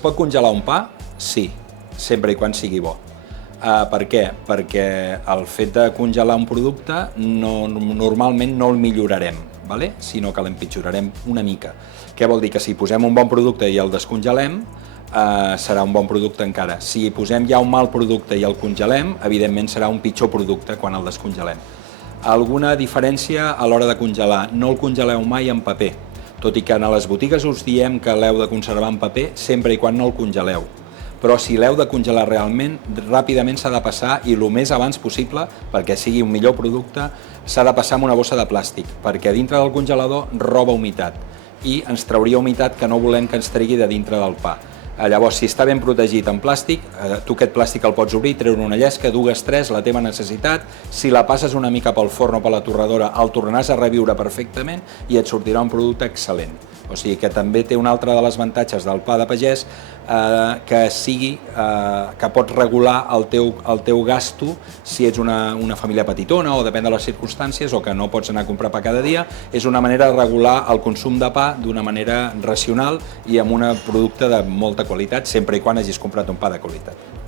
pot congelar un pa? Sí, sempre i quan sigui bo. Per què? Perquè el fet de congelar un producte normalment no el millorarem, sinó que l'empitjorarem una mica. Què vol dir? Que si posem un bon producte i el descongelem, serà un bon producte encara. Si posem ja un mal producte i el congelem, evidentment serà un pitjor producte quan el descongelem. Alguna diferència a l'hora de congelar? No el congeleu mai en paper, tot i que a les botigues us diem que l'heu de conservar en paper sempre i quan no el congeleu. Però si l'heu de congelar realment, ràpidament s'ha de passar, i el més abans possible, perquè sigui un millor producte, s'ha de passar amb una bossa de plàstic, perquè dintre del congelador roba humitat i ens trauria humitat que no volem que ens tregui de dintre del pa. Llavors, si està ben protegit en plàstic, tu aquest plàstic el pots obrir, treure una llesca, dues, tres, la teva necessitat, si la passes una mica pel forn o per la torradora, el tornaràs a reviure perfectament i et sortirà un producte excel·lent. O sigui que també té un altre de les avantatges del pa de pagès, que pots regular el teu gasto si ets una família petitona o depèn de les circumstàncies, o que no pots anar a comprar pa cada dia. És una manera de regular el consum de pa d'una manera racional i amb un producte de molta qualitat, sempre i quan hagis comprat un pa de qualitat.